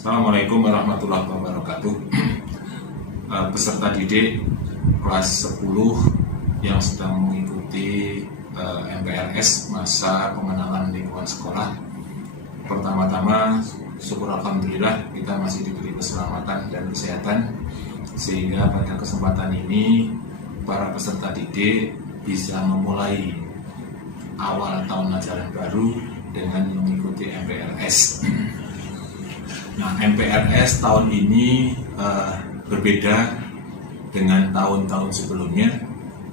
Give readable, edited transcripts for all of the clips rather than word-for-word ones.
Assalamualaikum warahmatullahi wabarakatuh. Peserta didik kelas 10 yang sedang mengikuti MPLS masa pengenalan lingkungan sekolah. Pertama-tama, syukur alhamdulillah kita masih diberi keselamatan dan kesehatan, sehingga pada kesempatan ini para peserta didik bisa memulai awal tahun ajaran baru dengan mengikuti MPLS. Nah, MPLS tahun ini berbeda dengan tahun-tahun sebelumnya,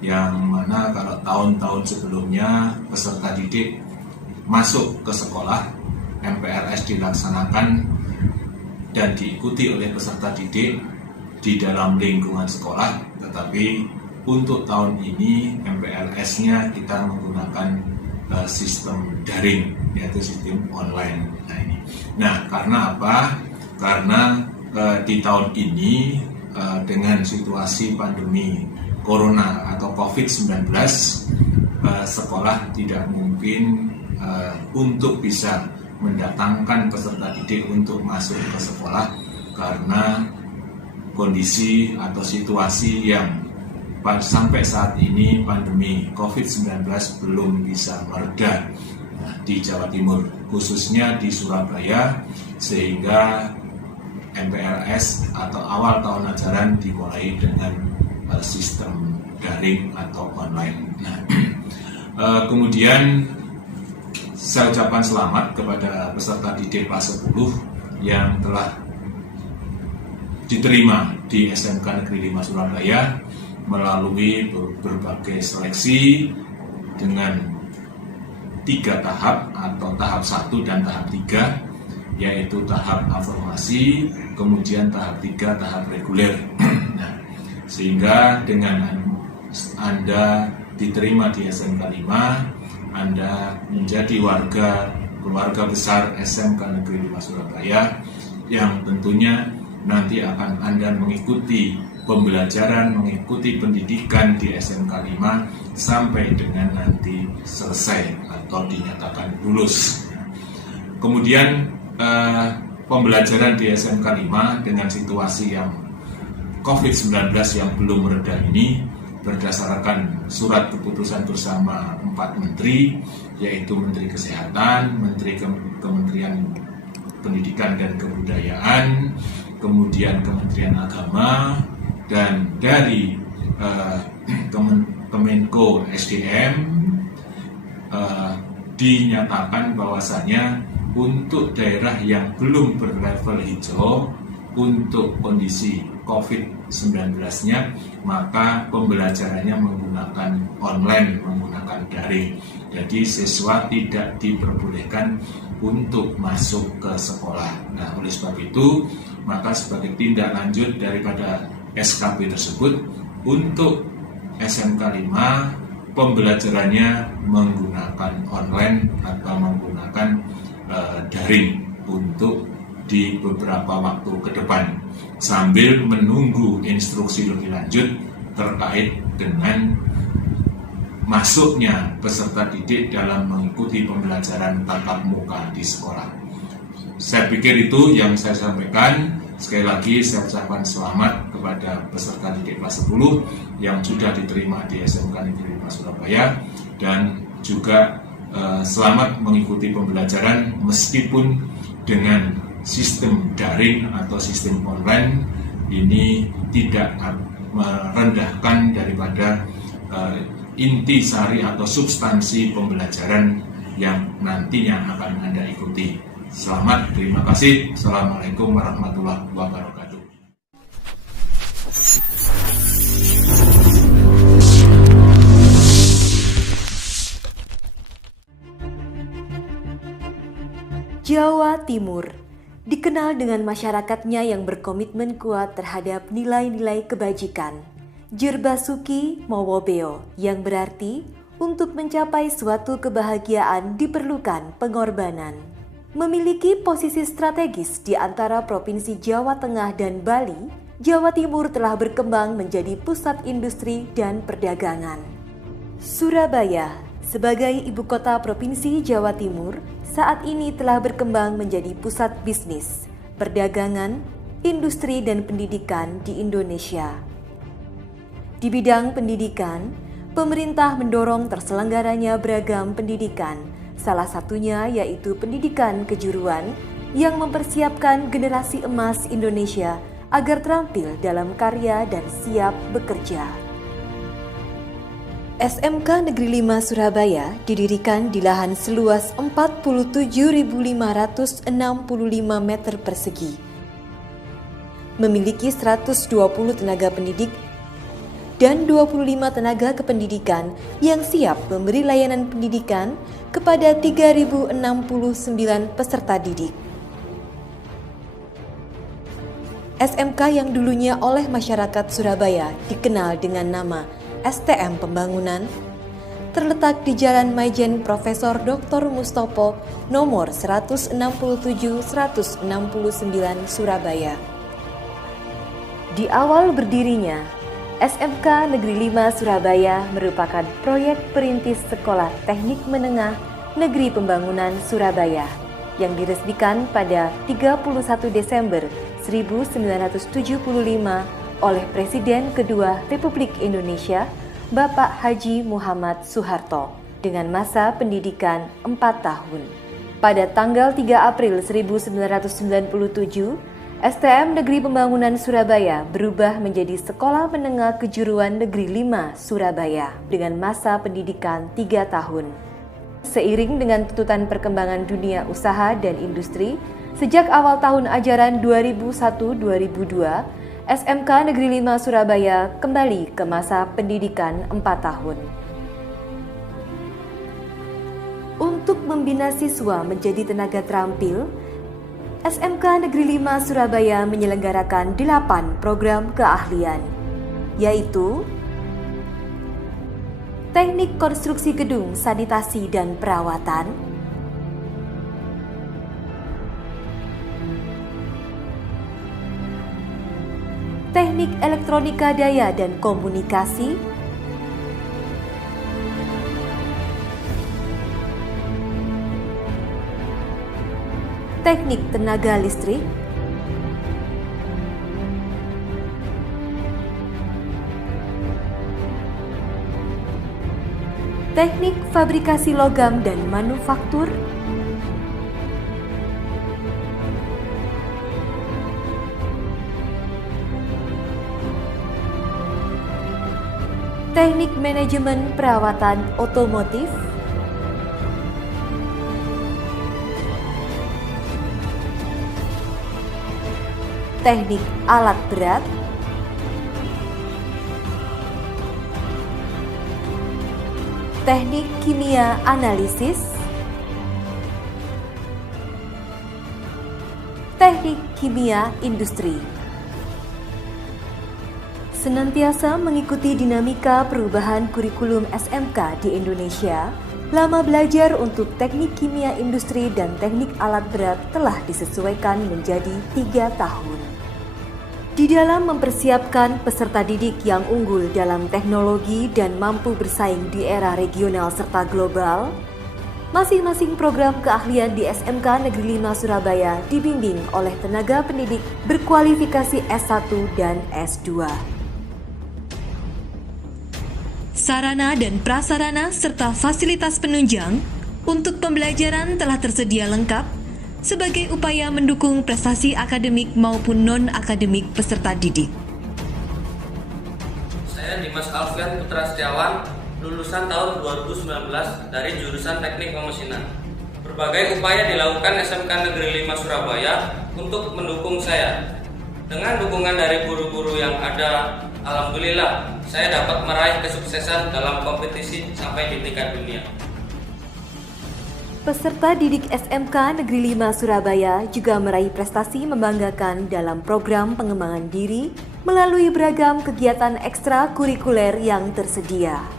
yang mana kalau tahun-tahun sebelumnya peserta didik masuk ke sekolah, MPLS dilaksanakan dan diikuti oleh peserta didik di dalam lingkungan sekolah. Tetapi untuk tahun ini MPLS-nya kita menggunakan sistem daring, yaitu sistem online. Nah, karena apa? Karena di tahun ini dengan situasi pandemi Corona atau COVID-19, sekolah tidak mungkin untuk bisa mendatangkan peserta didik untuk masuk ke sekolah karena kondisi atau situasi yang sampai saat ini pandemi COVID-19 belum bisa mereda di Jawa Timur, khususnya di Surabaya, sehingga MPLS atau awal tahun ajaran dimulai dengan sistem daring atau online. Kemudian saya ucapkan selamat kepada peserta didik kelas 10 yang telah diterima di SMK Negeri 5 Surabaya melalui berbagai seleksi dengan 3 tahap atau tahap 1 dan tahap 3, yaitu tahap afirmasi, kemudian tahap 3 tahap reguler. Sehingga dengan Anda diterima di SMK 5, Anda menjadi keluarga besar SMK Negeri 5 Surabaya yang tentunya nanti akan Anda mengikuti pembelajaran, mengikuti pendidikan di SMK 5 sampai dengan nanti selesai atau dinyatakan lulus. Kemudian pembelajaran di SMK 5 dengan situasi yang COVID-19 yang belum mereda ini, berdasarkan surat keputusan bersama 4 menteri, yaitu Menteri Kesehatan, Kementerian Pendidikan dan Kebudayaan, kemudian Kementerian Agama, dan dari Kemenko SDM, dinyatakan bahwasanya untuk daerah yang belum berlevel hijau untuk kondisi COVID-19-nya, maka pembelajarannya menggunakan online, menggunakan daring. Jadi siswa tidak diperbolehkan untuk masuk ke sekolah. Nah, oleh sebab itu, maka sebagai tindak lanjut daripada SKP tersebut, untuk SMK 5 pembelajarannya menggunakan online atau menggunakan daring untuk di beberapa waktu ke depan, sambil menunggu instruksi lebih lanjut terkait dengan masuknya peserta didik dalam mengikuti pembelajaran tatap muka di sekolah. Saya pikir itu yang saya sampaikan. Sekali lagi saya ucapkan selamat kepada peserta didik kelas 10 yang sudah diterima di SMK Negeri 5 Surabaya, dan juga selamat mengikuti pembelajaran meskipun dengan sistem daring atau sistem online. Ini tidak merendahkan daripada intisari atau substansi pembelajaran yang nantinya akan Anda ikuti. Selamat, terima kasih. Assalamualaikum warahmatullahi wabarakatuh. Jawa Timur dikenal dengan masyarakatnya yang berkomitmen kuat terhadap nilai-nilai kebajikan. Jerbasuki Mowobeo, yang berarti untuk mencapai suatu kebahagiaan diperlukan pengorbanan. Memiliki posisi strategis di antara Provinsi Jawa Tengah dan Bali, Jawa Timur telah berkembang menjadi pusat industri dan perdagangan. Surabaya, sebagai ibu kota Provinsi Jawa Timur, saat ini telah berkembang menjadi pusat bisnis, perdagangan, industri dan pendidikan di Indonesia. Di bidang pendidikan, pemerintah mendorong terselenggaranya beragam pendidikan, salah satunya yaitu pendidikan kejuruan yang mempersiapkan generasi emas Indonesia agar terampil dalam karya dan siap bekerja. SMK Negeri 5 Surabaya didirikan di lahan seluas 47.565 meter persegi. Memiliki 120 tenaga pendidik dan 25 tenaga kependidikan yang siap memberi layanan pendidikan kepada 3.069 peserta didik. SMK yang dulunya oleh masyarakat Surabaya dikenal dengan nama STM Pembangunan, terletak di Jalan Majen Profesor Dr. Mustopo nomor 167-169 Surabaya. Di awal berdirinya, SMK Negeri 5 Surabaya merupakan proyek perintis Sekolah Teknik Menengah Negeri Pembangunan Surabaya yang diresmikan pada 31 Desember 1975 oleh Presiden kedua Republik Indonesia, Bapak Haji Muhammad Soeharto, dengan masa pendidikan 4 tahun. Pada tanggal 3 April 1997, STM Negeri Pembangunan Surabaya berubah menjadi Sekolah Menengah Kejuruan Negeri 5 Surabaya dengan masa pendidikan 3 tahun. Seiring dengan tuntutan perkembangan dunia usaha dan industri, sejak awal tahun ajaran 2001-2002, SMK Negeri 5 Surabaya kembali ke masa pendidikan 4 tahun. Untuk membina siswa menjadi tenaga terampil, SMK Negeri 5 Surabaya menyelenggarakan 8 program keahlian, yaitu Teknik Konstruksi Gedung, Sanitasi dan Perawatan, Teknik Elektronika Daya dan Komunikasi, Teknik Tenaga Listrik, Teknik Fabrikasi Logam dan Manufaktur, Teknik Manajemen Perawatan Otomotif, Teknik Alat Berat, Teknik Kimia Analisis, Teknik Kimia Industri. Senantiasa mengikuti dinamika perubahan kurikulum SMK di Indonesia, lama belajar untuk teknik kimia industri dan teknik alat berat telah disesuaikan menjadi 3 tahun. Di dalam mempersiapkan peserta didik yang unggul dalam teknologi dan mampu bersaing di era regional serta global, masing-masing program keahlian di SMK Negeri 5 Surabaya dibimbing oleh tenaga pendidik berkualifikasi S1 dan S2. Sarana dan prasarana serta fasilitas penunjang untuk pembelajaran telah tersedia lengkap sebagai upaya mendukung prestasi akademik maupun non-akademik peserta didik. Saya Dimas Alfian Putra Setiawan, lulusan tahun 2019 dari jurusan Teknik Pemesinan. Berbagai upaya dilakukan SMK Negeri 5 Surabaya untuk mendukung saya. Dengan dukungan dari guru-guru yang ada, alhamdulillah saya dapat meraih kesuksesan dalam kompetisi sampai di tingkat dunia. Peserta didik SMK Negeri 5 Surabaya juga meraih prestasi membanggakan dalam program pengembangan diri melalui beragam kegiatan ekstrakurikuler yang tersedia.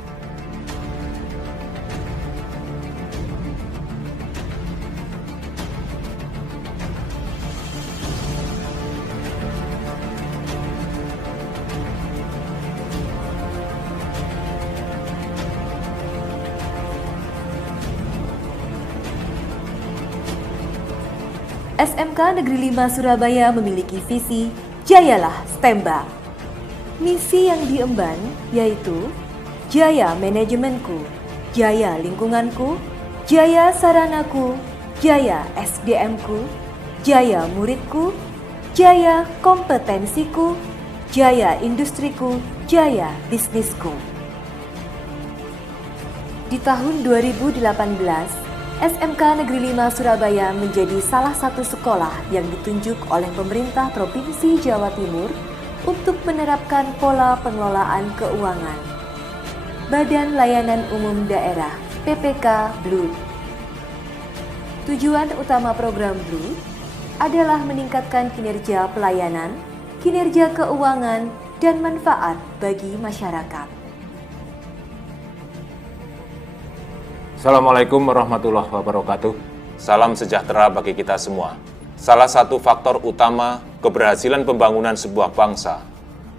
SMK Negeri 5 Surabaya memiliki visi Jayalah Stemba. Misi yang diemban yaitu Jaya Manajemenku, Jaya Lingkunganku, Jaya Saranaku, Jaya SDM-ku, Jaya Muridku, Jaya Kompetensiku, Jaya Industriku, Jaya Bisnisku. Di tahun 2018, SMK Negeri 5 Surabaya menjadi salah satu sekolah yang ditunjuk oleh pemerintah Provinsi Jawa Timur untuk menerapkan pola pengelolaan keuangan. Badan Layanan Umum Daerah (PPK) BLUD. Tujuan utama program BLUD adalah meningkatkan kinerja pelayanan, kinerja keuangan, dan manfaat bagi masyarakat. Assalamualaikum warahmatullahi wabarakatuh. Salam sejahtera bagi kita semua. Salah satu faktor utama keberhasilan pembangunan sebuah bangsa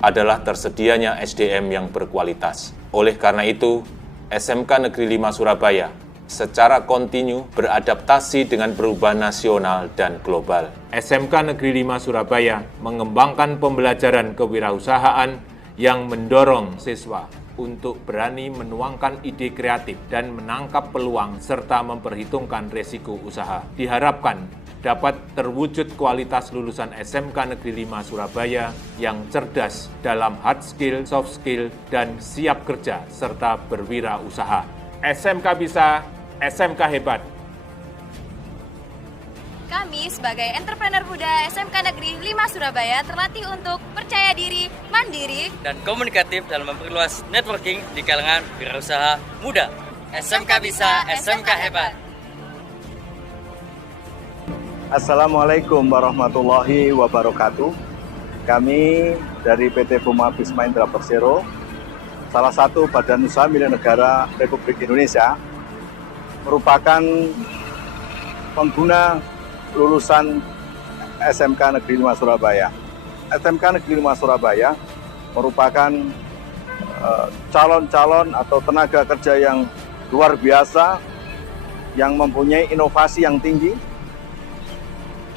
adalah tersedianya SDM yang berkualitas. Oleh karena itu, SMK Negeri 5 Surabaya secara kontinu beradaptasi dengan perubahan nasional dan global. SMK Negeri 5 Surabaya mengembangkan pembelajaran kewirausahaan yang mendorong siswa untuk berani menuangkan ide kreatif dan menangkap peluang serta memperhitungkan resiko usaha. Diharapkan dapat terwujud kualitas lulusan SMK Negeri 5 Surabaya yang cerdas dalam hard skill, soft skill, dan siap kerja serta berwirausaha. SMK bisa, SMK hebat. Kami sebagai entrepreneur muda SMK Negeri 5 Surabaya terlatih untuk percaya diri, mandiri, dan komunikatif dalam memperluas networking di kalangan wirausaha muda. SMK bisa, SMK hebat. Assalamualaikum warahmatullahi wabarakatuh. Kami dari PT Puma Bisma Indra Persero, salah satu badan usaha milik negara Republik Indonesia, merupakan pengguna lulusan SMK Negeri 5 Surabaya. SMK Negeri 5 Surabaya merupakan calon-calon atau tenaga kerja yang luar biasa, yang mempunyai inovasi yang tinggi,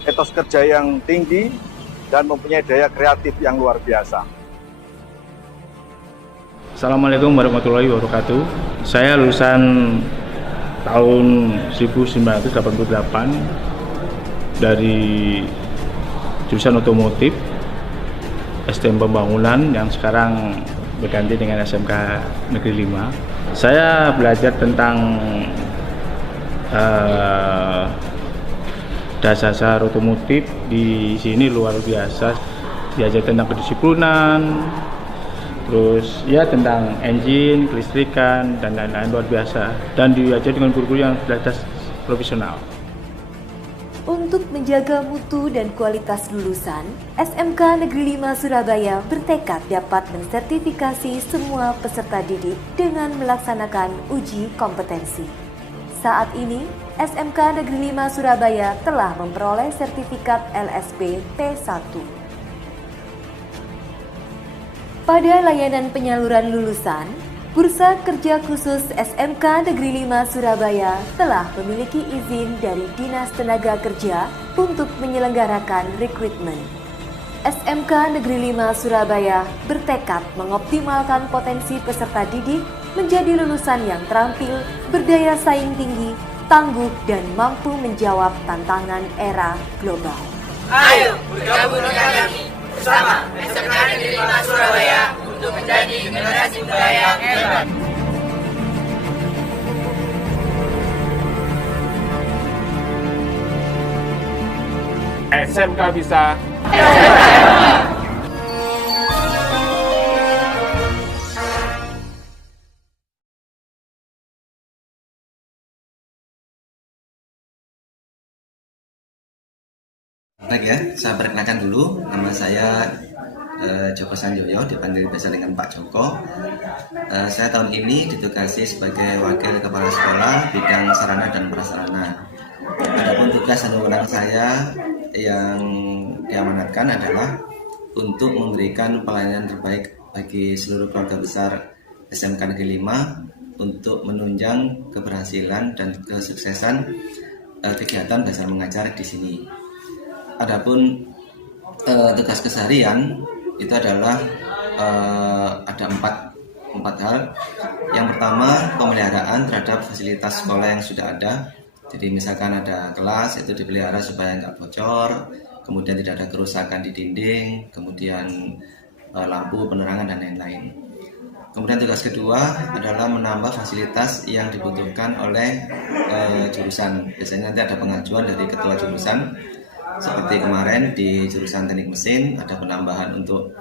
etos kerja yang tinggi, dan mempunyai daya kreatif yang luar biasa. Assalamualaikum warahmatullahi wabarakatuh. Saya lulusan tahun 1988 dari jurusan otomotif STM Pembangunan yang sekarang berganti dengan SMK Negeri 5. Saya belajar tentang dasar otomotif di sini luar biasa. Diajar tentang kedisiplinan, terus ya tentang engine, kelistrikan, dan lain-lain luar biasa. Dan diajar dengan guru-guru yang belajar profesional. Untuk menjaga mutu dan kualitas lulusan, SMK Negeri 5 Surabaya bertekad dapat mensertifikasi semua peserta didik dengan melaksanakan uji kompetensi. Saat ini, SMK Negeri 5 Surabaya telah memperoleh sertifikat LSP P1. Pada layanan penyaluran lulusan, Bursa Kerja Khusus SMK Negeri 5 Surabaya telah memiliki izin dari Dinas Tenaga Kerja untuk menyelenggarakan rekrutmen. SMK Negeri 5 Surabaya bertekad mengoptimalkan potensi peserta didik menjadi lulusan yang terampil, berdaya saing tinggi, tangguh, dan mampu menjawab tantangan era global. Ayo bergabung dengan kami bersama SMK Negeri 5 Surabaya untuk menjadi generasi muda yang hebat. SMK bisa, Baik ya, saya perkenalkan dulu, nama saya Joko Sanjoyo, dipanggil biasa dengan Pak Joko. Saya tahun ini ditugasi sebagai Wakil Kepala Sekolah bidang sarana dan prasarana. Adapun tugas dan wewenang saya yang diamanatkan adalah untuk memberikan pelayanan terbaik bagi seluruh keluarga besar SMK Negeri 5 untuk menunjang keberhasilan dan kesuksesan kegiatan belajar mengajar di sini. Adapun tugas keseharian itu adalah ada empat hal. Yang pertama, pemeliharaan terhadap fasilitas sekolah yang sudah ada. Jadi misalkan ada kelas itu dipelihara supaya nggak bocor, kemudian tidak ada kerusakan di dinding, kemudian lampu, penerangan, dan lain-lain. Kemudian tugas kedua adalah menambah fasilitas yang dibutuhkan oleh jurusan. Biasanya nanti ada pengajuan dari ketua jurusan. Seperti kemarin di jurusan teknik mesin ada penambahan untuk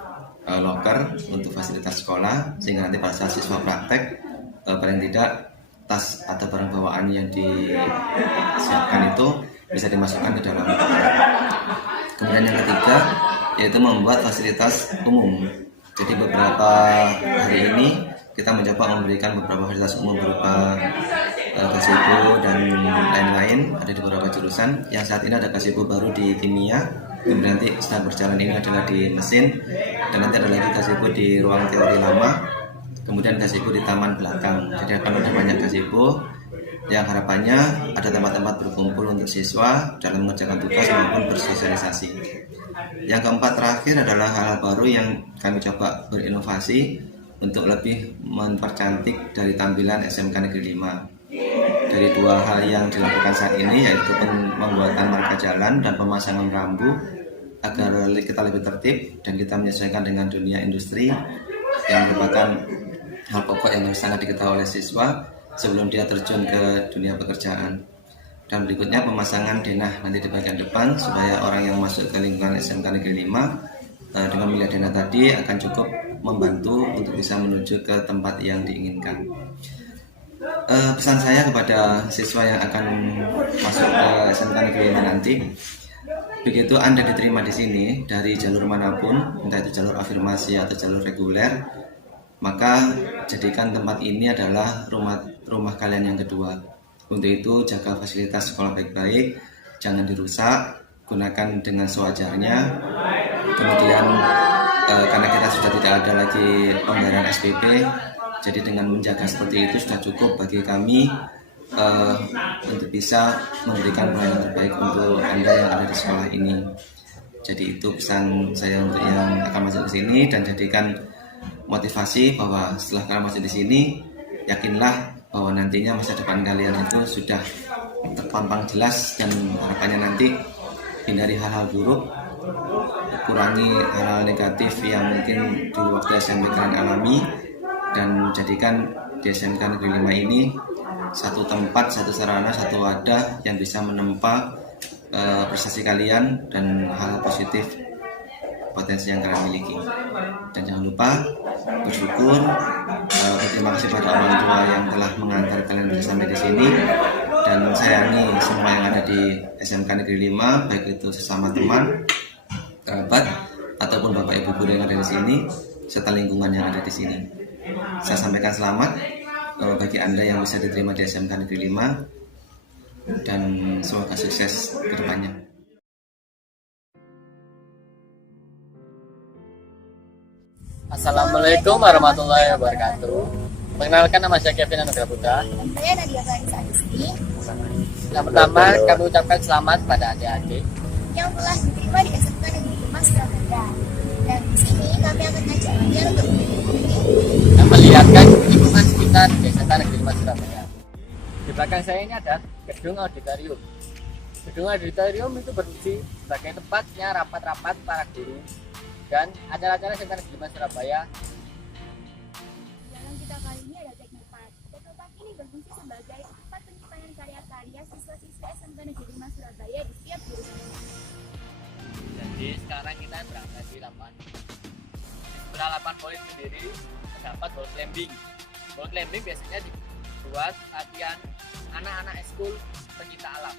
loker untuk fasilitas sekolah, sehingga nanti pada saat siswa praktek paling tidak tas atau barang bawaan yang disiapkan itu bisa dimasukkan ke dalam. Kemudian yang ketiga yaitu membuat fasilitas umum. Jadi beberapa hari ini kita mencoba memberikan beberapa fasilitas umum berupa gazebo dan lain-lain ada di beberapa jurusan. Yang saat ini ada gazebo baru di kimia, kemudian nanti sedang berjalan ini adalah di mesin, dan nanti ada lagi gazebo di ruang teori lama, kemudian gazebo di taman belakang. Jadi akan ada banyak gazebo yang harapannya ada tempat-tempat berkumpul untuk siswa dalam mengerjakan tugas maupun bersosialisasi. Yang keempat terakhir adalah hal-hal baru yang kami coba berinovasi untuk lebih mempercantik dari tampilan SMK Negeri 5. Dari dua hal yang dilakukan saat ini yaitu pembuatan marka jalan dan pemasangan rambu agar kita lebih tertib dan kita menyesuaikan dengan dunia industri yang merupakan hal pokok yang harus sangat diketahui oleh siswa sebelum dia terjun ke dunia pekerjaan. Dan berikutnya pemasangan denah nanti di bagian depan supaya orang yang masuk ke lingkungan SMK Negeri 5 dengan melihat denah tadi akan cukup membantu untuk bisa menuju ke tempat yang diinginkan. Pesan saya kepada siswa yang akan masuk ke SMK Negeri 5 nanti, begitu Anda diterima di sini dari jalur manapun, entah itu jalur afirmasi atau jalur reguler, maka jadikan tempat ini adalah rumah kalian yang kedua. Untuk itu jaga fasilitas sekolah baik-baik, jangan dirusak, gunakan dengan sewajarnya. Kemudian karena kita sudah tidak ada lagi pembayaran SPP, jadi dengan menjaga seperti itu sudah cukup bagi kami untuk bisa memberikan pelayanan terbaik untuk Anda yang ada di sekolah ini. Jadi itu pesan saya untuk yang akan masuk ke sini, dan jadikan motivasi bahwa setelah kalian masuk di sini, yakinlah bahwa nantinya masa depan kalian itu sudah terpampang jelas, dan harapannya nanti hindari hal-hal buruk, kurangi hal-hal negatif yang mungkin dulu waktu SMP kalian alami, dan jadikan di SMK Negeri 5 ini satu tempat, satu sarana, satu wadah yang bisa menempa prestasi kalian dan hal positif potensi yang kalian miliki. Dan jangan lupa bersyukur, berterima kasih pada orang tua yang telah mengantar kalian bisa sampai di sini, dan sayangi semua yang ada di SMK Negeri 5, baik itu sesama teman, kerabat, ataupun bapak ibu guru yang ada di sini, serta lingkungan yang ada di sini. Saya sampaikan selamat bagi Anda yang bisa diterima di SMK Negeri 5, dan semoga sukses ke depannya. Assalamualaikum warahmatullahi wabarakatuh. Perkenalkan, nama saya Kevin Anugrah Putra. Saya Nadia Clarissa Adisti. Yang pertama, kami ucapkan selamat pada adik-adik yang telah diterima di SMK Negeri 5 Surabaya. Dan di sini kami akan mengajak kalian untuk yang melihatkan lingkungan sekitar di SMK Negeri 5 Surabaya. Di belakang saya ini ada gedung auditorium. Gedung auditorium itu berfungsi sebagai tempatnya rapat-rapat para guru dan acara-acara SMK Negeri 5 Surabaya. Jalan kita kali ini ada Teknopark. Teknopark ini berfungsi sebagai tempat penyimpanan karya-karya siswa-siswa SMK Negeri 5 Surabaya di setiap jurusan. Jadi sekarang kita berangkat di lapangan. Sebelah lapangan voli sendiri terdapat ball climbing. Ball climbing biasanya dibuat latihan anak-anak eskul pencinta alam.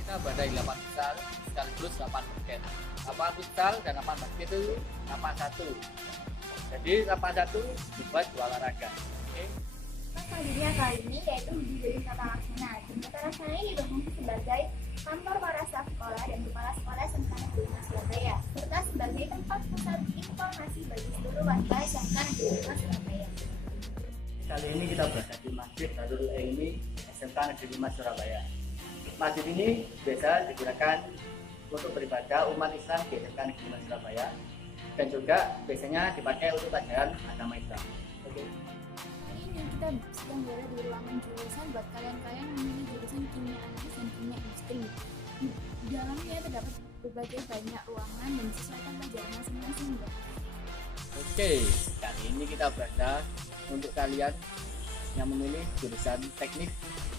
Kita berada di lapangan futsal sekaligus lapangan basket. Lapangan futsal dan lapangan basket itu lapangan satu. Jadi lapangan satu dibuat dua olahraga. Selanjutnya kali ini yaitu di Gedung Tata Laksana. Gedung Tata Laksana ini berfungsi sebagai kantor para staf sekolah dan kepala sekolah SMK Negeri 5 Surabaya, serta sebagai tempat pusat informasi bagi seluruh warga SMK Negeri 5 Surabaya. Kali ini kita berada di Masjid Darul Ilmi SMK Negeri 5 Surabaya. Masjid ini biasa digunakan untuk beribadah umat Islam di SMK Negeri 5 Surabaya, dan juga biasanya dipakai untuk pelajaran agama Islam. Oke. Ini kita sedang berada di ruangan jurusan buat kalian-kalian yang memilih jurusan kimia analis dan kimia industri. Di dalamnya terdapat berbagai banyak ruangan dan disesuaikan pelajaran masing-masing. Oke, kali ini kita berada untuk kalian yang memilih jurusan Teknik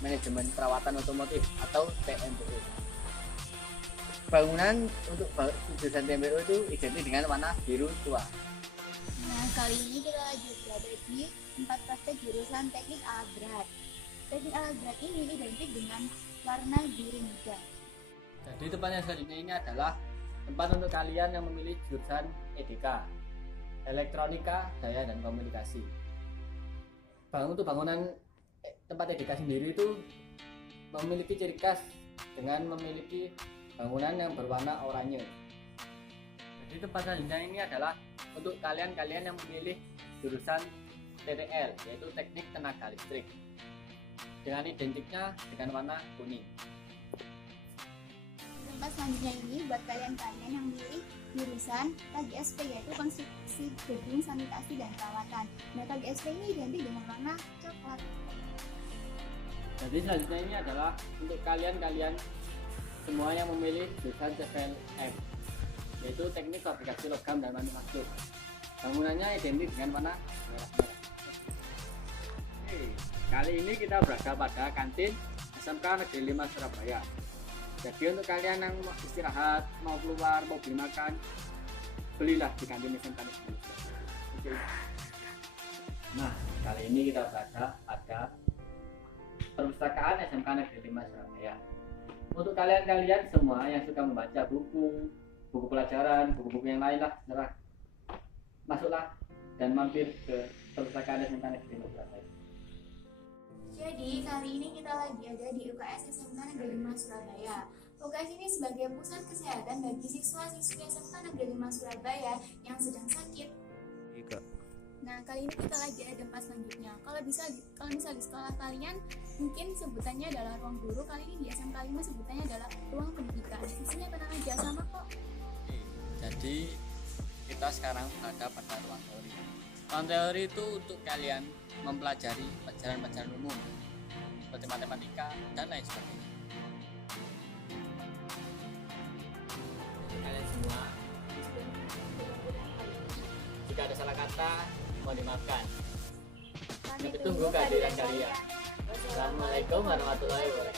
Manajemen Perawatan Otomotif atau TMPO. Bangunan untuk jurusan TMPO itu identik dengan warna biru tua. Nah, kali ini kita lagi berada di tempat praktek jurusan Teknik Alat Berat. Teknik Alat Berat ini identik dengan warna biru muda. Jadi tempat yang selanjutnya ini adalah tempat untuk kalian yang memilih jurusan EDK, Elektronika, Daya dan Komunikasi. Untuk bangunan tempat EDK sendiri itu memiliki ciri khas dengan memiliki bangunan yang berwarna oranye. Jadi tempat selanjutnya ini adalah untuk kalian yang memilih jurusan TTL, yaitu Teknik Tenaga Listrik, dengan identiknya dengan warna kuning. Tempat selanjutnya ini buat kalian-kalian yang memilih jurusan KGSP, yaitu Konstruksi Gedung Sanitasi dan Perawatan. Nah, KGSP ini identik dengan warna coklat. Jadi selanjutnya ini adalah untuk kalian semua yang memilih jurusan CVLM, yaitu Teknik Fabrikasi Logam dan Manufaktur. Bangunannya identik dengan warna merah-merah. Oke, kali ini kita berada pada kantin SMK Negeri 5 Surabaya. Jadi untuk kalian yang mau istirahat, mau keluar, mau beli makan, belilah di kantin SMK Negeri 5 Surabaya. Oke. Nah, kali ini kita berada pada perpustakaan SMK Negeri 5 Surabaya. Untuk kalian semua yang suka membaca buku pelajaran, buku-buku yang lain lah, terserah. Masuklah dan mampir ke perpustakaan SMK Negeri 5 Surabaya. Jadi, kali ini kita lagi ada di UKS SMK Negeri 5 Surabaya. UKS ini sebagai pusat kesehatan bagi siswa-siswi SMK Negeri 5 Surabaya yang sedang sakit. Nah, kali ini kita lagi ada tempat selanjutnya. Kalau misal di sekolah kalian mungkin sebutannya adalah ruang guru, kali ini di SMK 5 sebutannya adalah ruang pendidikan. Isinya tenang aja, sama kok. Jadi kita sekarang berada pada ruang teori. Ruang teori itu untuk kalian mempelajari pelajaran-pelajaran umum seperti matematika dan lain sebagainya. Untuk kalian semua, jika ada salah kata, mohon dimaafkan. Kami tunggu kehadiran kalian. Assalamualaikum warahmatullahi wabarakatuh.